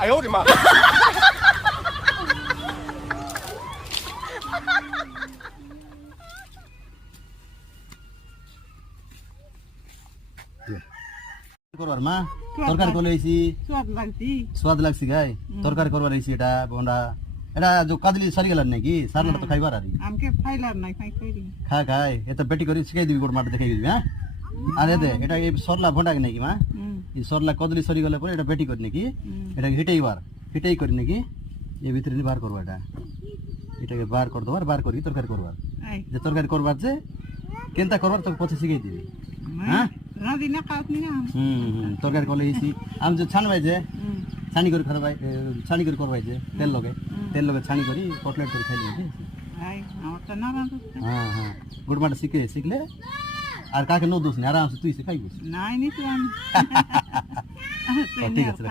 哎呦我的妈！ করবার মা তরকারি করে লইছি স্বাদ লাগছি গাই তরকারি করবার লইছি এটা বোন্ডা এটা যে কাদলি সারি গেল নাকি সারনা তো খাইবার আরি আমকে ফাইলার নাই খাই কইরি খা খাই এটা বেটি করে শিখাই দিবি গোট মাঠ দেখাই দিবি হ্যাঁ আরে দে এটা এই সরলা ভোন্ডা নাকি মা এই সরলা কদলি সরি গেলে পরে এটা বেটি করে নাকি এটা হিটাই করি নাকি এই ভিতরে নি বার করবা এটা এটাকে বার কর দবার বার করি তরকারি করবার যে তরকারি করবার যে কেনতা করবার তোকে পথে শিখাই দিবি হ্যাঁ রাদিনা কাটনি না তরকারি করলে এসি আমি যে ছানবাই যে ছানি করে খাওয়াই ছানি করে করবাই যে তেল লগে ছানি করি কটলেট করে খাইলে আই আমারটা না রাঁধতে হ্যাঁ হ্যাঁ গুড মাটা শিখলে আর কাকে নো দোষ নেই আরামসে তুই শিখাই গেছিস নাই নি তো আমি ঠিক আছে